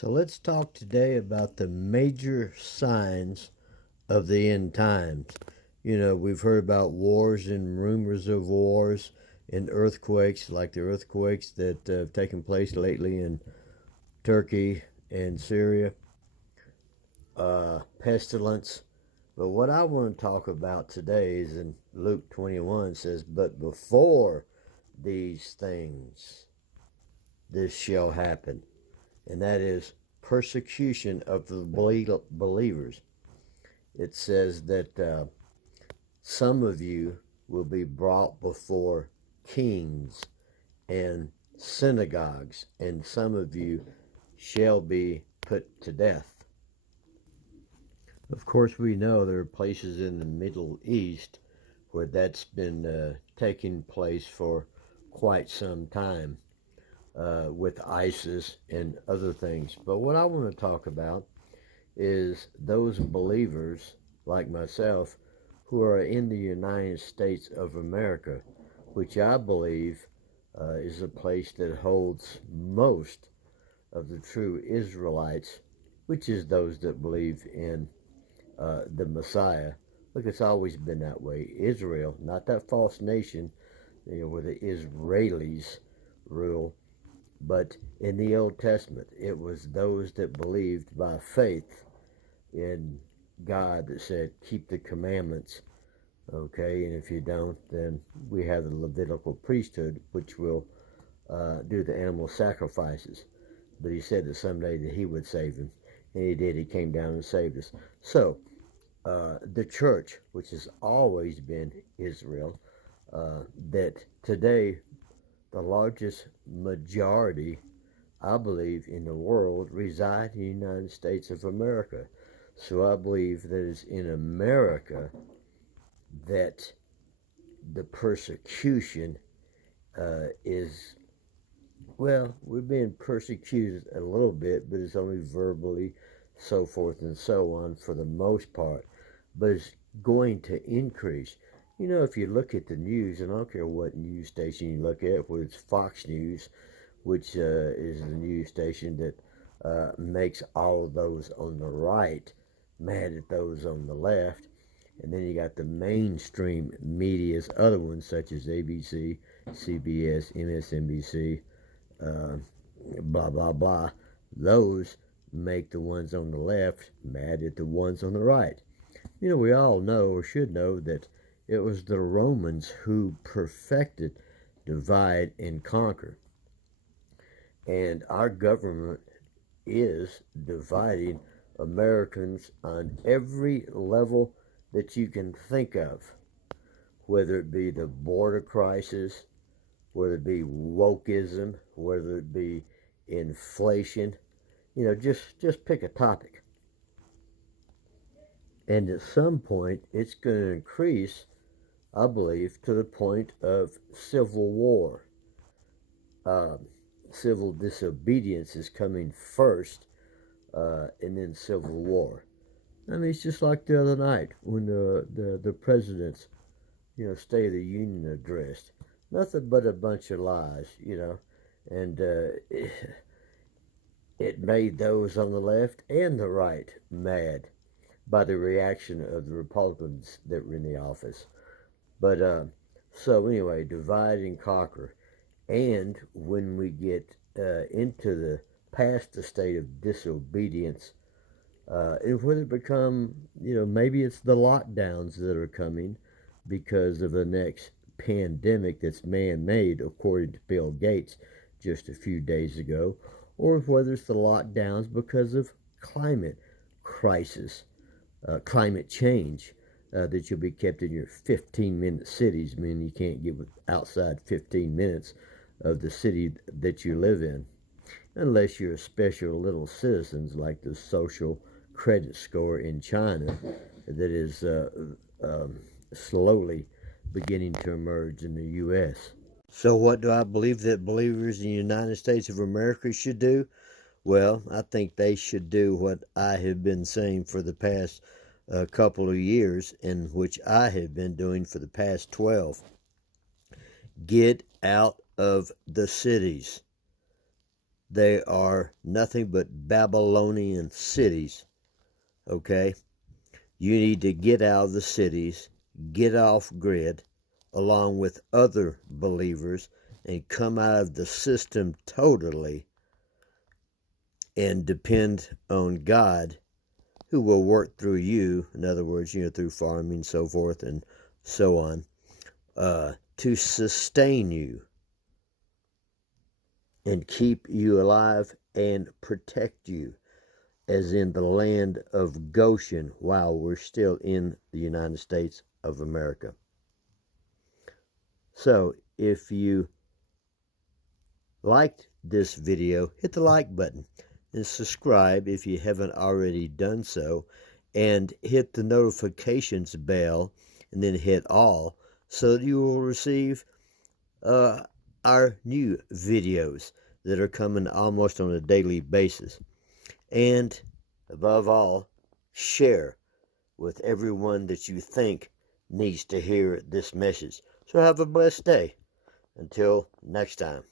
So let's talk today about the major signs of the end times. You know, we've heard about wars and rumors of wars and earthquakes, like the earthquakes that have taken place lately in Turkey and Syria, pestilence. But what I want to talk about today is in Luke 21 says, "But before these things, this shall happen." And that is persecution of the believers. It says that some of you will be brought before kings and synagogues, and some of you shall be put to death. Of course, we know there are places in the Middle East where that's been taking place for quite some time. With ISIS and other things. But what I want to talk about is those believers like myself who are in the United States of America, which I believe is a place that holds most of the true Israelites, which is those that believe in the Messiah. Look, it's always been that way. Israel, not that false nation, where the Israelis rule, but in the Old Testament, it was those that believed by faith in God that said, keep the commandments, okay? And if you don't, then we have the Levitical priesthood, which will do the animal sacrifices. But he said that someday that he would save them, and he did. He came down and saved us. So, the church, which has always been Israel, that today the largest majority, I believe, in the world reside in the United States of America. So I believe that it's in America that the persecution is, well, we're being persecuted a little bit, but it's only verbally, so forth and so on for the most part. But it's going to increase. You know, if you look at the news, and I don't care what news station you look at, whether it's Fox News, which is the news station that makes all of those on the right mad at those on the left. And then you got the mainstream media's other ones, such as ABC, CBS, MSNBC, blah, blah, blah. Those make the ones on the left mad at the ones on the right. You know, we all know, or should know, that it was the Romans who perfected divide and conquer. And our government is dividing Americans on every level that you can think of, whether it be the border crisis, whether it be wokeism, whether it be inflation. You know, just pick a topic. And at some point, it's going to increase, I believe, to the point of civil war. Civil disobedience is coming first, and then civil war. I mean, it's just like the other night when the president's, State of the Union address. Nothing but a bunch of lies, and it made those on the left and the right mad by the reaction of the Republicans that were in the office. But so anyway, divide and conquer. And when we get into the past the state of disobedience, it would become, maybe it's the lockdowns that are coming because of the next pandemic that's man-made, according to Bill Gates just a few days ago, or whether it's the lockdowns because of climate crisis, climate change, that you'll be kept in your 15-minute cities, meaning you can't get outside 15 minutes of the city that you live in, unless you're a special little citizens like the social credit score in China that is slowly beginning to emerge in the U.S. So what do I believe that believers in the United States of America should do? Well, I think they should do what I have been saying for the past couple of years, and which I have been doing for the past 12. Get out of the cities. They are nothing but Babylonian cities, okay? You need to get out of the cities, get off grid, along with other believers, and come out of the system totally and depend on God, who will work through you. In other words, through farming, so forth, and so on, to sustain you and keep you alive and protect you, as in the land of Goshen, while we're still in the United States of America. So, if you liked this video, hit the like button and subscribe if you haven't already done so, and hit the notifications bell and then hit all, so that you will receive our new videos that are coming almost on a daily basis. And above all, share with everyone that you think needs to hear this message. So have a blessed day. Until next time.